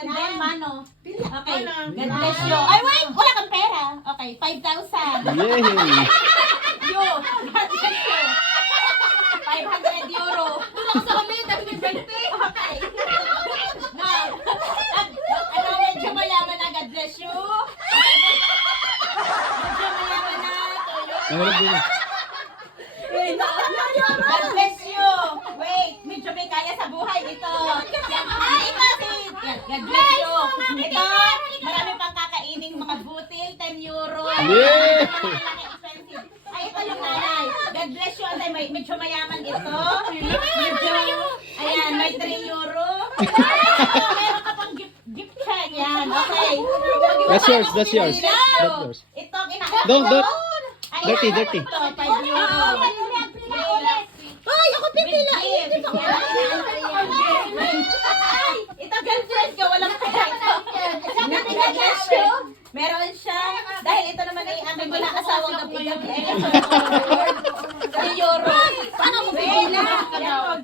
And then, mano. Okay, God bless you. Ay, wait! Wala kang pera. Okay, 5,000. Yay! You, God bless you. 500 euro. Doon ako sa kamay, dami ng 20. Okay. No. Ano, medyo mayaman na, God bless you. Medyo mayaman na. Nangarap din. God bless you. Wait, medyo may kaya sa buhay ito. Ay, ito si... God bless you. Ito, marami pang kakaining mga butil, 10 euro. Yay! Malaki expensive. Ay, ito yung nanay. God bless you. Antay, medyo mayaman ito. Medyo, ayan, may 3 euro. Ito, meron ka pang gift check. Yan, okay. That's yours, that's yours. That's yours. Ito, Don't. Ay, Dirty, ito, dirty. 5 euro. Ay, ako pipila. Ay, ito girlfriend ko, walang pera ito. Meron siya, dahil ito naman ay aming mag-aasawang gabi-gabi. Ay, euro. Paano mo pipila? Ano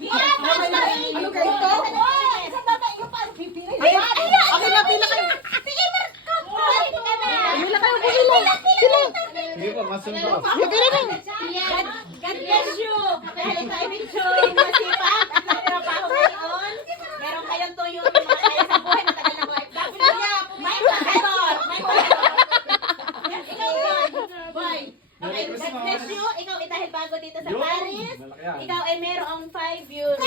kayo ito? Sa baba, yung paano pipila? Ay, okay na, pila kayo. Sige, Marco. Pila kayo, pila. Sige po, masundo. God bless you. Dahil ito ay medyo masipag at nagtrabaho ngayon. Meron kayong tuyo yung mga kaya sa buhay. Matagal na buhay. May pastor. May pastor. Ikaw yun. Boy. Okay, God bless you. Ikaw ay dahil bago dito sa Paris. Ikaw ay merong 5 euro.